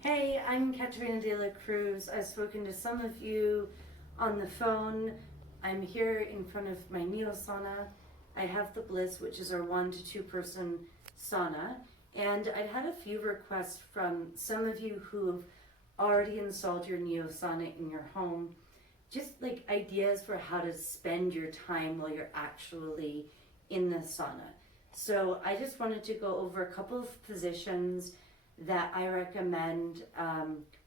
Hey, I'm Katerina De La Cruz. I've spoken to some of you on the phone. I'm here in front of my Neo Sauna. I have the Bliss, which is our 1 to 2 person sauna. And I'd had a few requests from some of you who've already installed your Neo Sauna in your home. Just like ideas for how to spend your time while you're actually in the sauna. So I just wanted to go over a couple of positions that I recommend,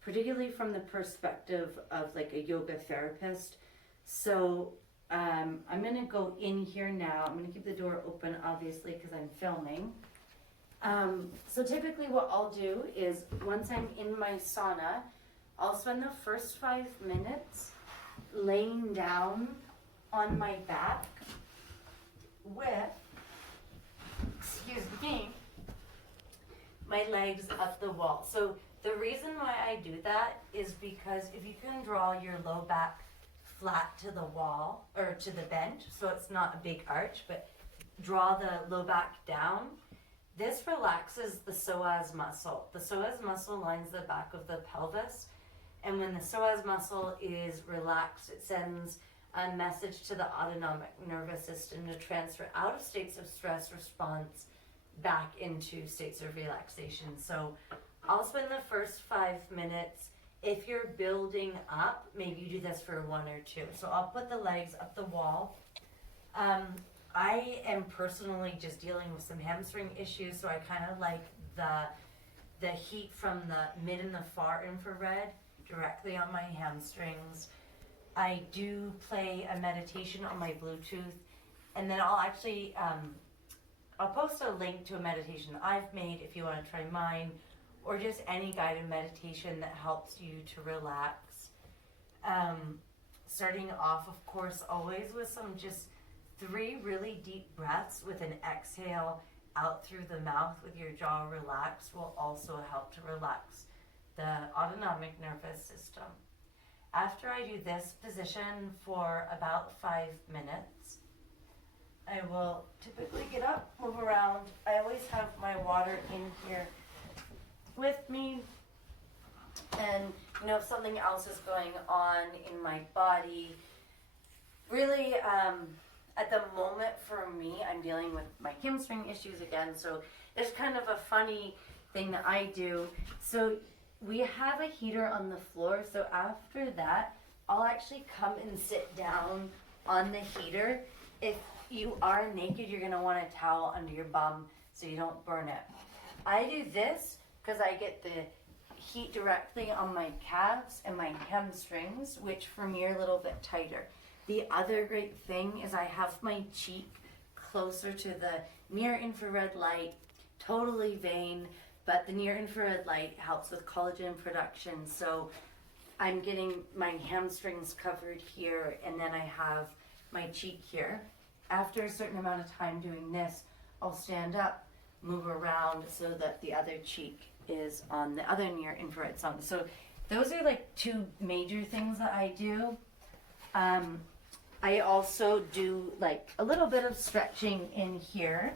particularly from the perspective of like a yoga therapist. So I'm gonna go in here now. I'm gonna keep the door open, obviously, because I'm filming. So typically what I'll do is once I'm in my sauna, I'll spend the first 5 minutes laying down on my back with, excuse me, my legs up the wall. So the reason why I do that is because if you can draw your low back flat to the wall or to the bench, so it's not a big arch, but draw the low back down, this relaxes the psoas muscle. The psoas muscle lines the back of the pelvis, and when the psoas muscle is relaxed, it sends a message to the autonomic nervous system to transfer out of states of stress response back into states of relaxation. So I'll spend the first 5 minutes. If you're building up, maybe you do this for 1 or 2. So I'll put the legs up the wall. I am personally just dealing with some hamstring issues, so I kind of like the heat from the mid and the far infrared directly on my hamstrings. I do play a meditation on my Bluetooth, and then I'll actually I'll post a link to a meditation I've made if you want to try mine, or just any guided meditation that helps you to relax. Starting off, of course, always with some just 3 really deep breaths with an exhale out through the mouth with your jaw relaxed will also help to relax the autonomic nervous system. After I do this position for about 5 minutes, I will typically get up, move around. I always have my water in here with me. And, if something else is going on in my body, really, at the moment for me, I'm dealing with my hamstring issues again. So it's kind of a funny thing that I do. So we have a heater on the floor. So after that, I'll actually come and sit down on the heater. If you are naked, you're going to want a towel under your bum so you don't burn it. I do this because I get the heat directly on my calves and my hamstrings, which for me are a little bit tighter. The other great thing is I have my cheek closer to the near infrared light, totally vain, but the near infrared light helps with collagen production. So I'm getting my hamstrings covered here, and then I have my cheek here. After a certain amount of time doing this, I'll stand up, move around so that the other cheek is on the other near infrared sun. So those are like 2 major things that I do. I also do like a little bit of stretching in here.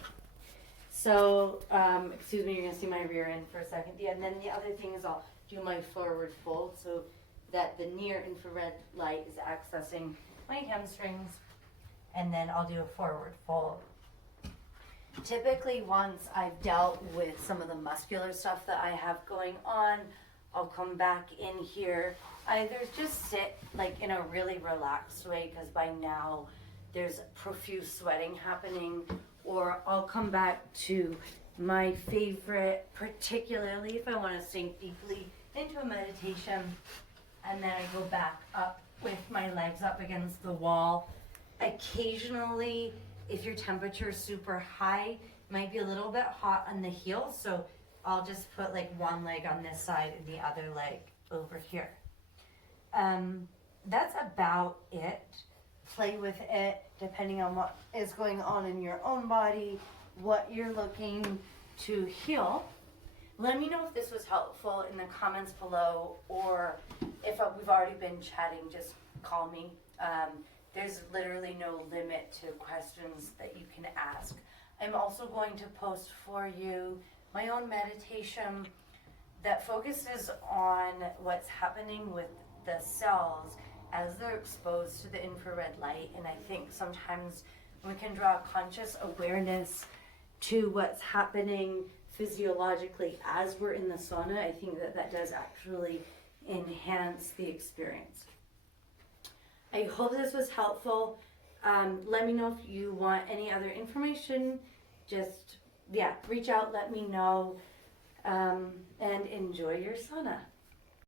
So, excuse me, you're gonna see my rear end for a second. Yeah, and then the other thing is I'll do my forward fold so that the near infrared light is accessing my hamstrings, and then I'll do a forward fold. Typically, once I've dealt with some of the muscular stuff that I have going on, I'll come back in here. I either just sit like in a really relaxed way, because by now there's profuse sweating happening, or I'll come back to my favorite, particularly if I want to sink deeply into a meditation, and then I go back up with my legs up against the wall. Occasionally, if your temperature is super high, it might be a little bit hot on the heels, so I'll just put like one leg on this side and the other leg over here. That's about it. Play with it depending on what is going on in your own body, what you're looking to heal. Let me know if this was helpful in the comments below, or if we've already been chatting, just call me. There's literally no limit to questions that you can ask. I'm also going to post for you my own meditation that focuses on what's happening with the cells as they're exposed to the infrared light. And I think sometimes we can draw conscious awareness to what's happening physiologically as we're in the sauna. I think that does actually enhance the experience. I hope this was helpful. Let me know if you want any other information. Just, reach out, let me know, and enjoy your sauna.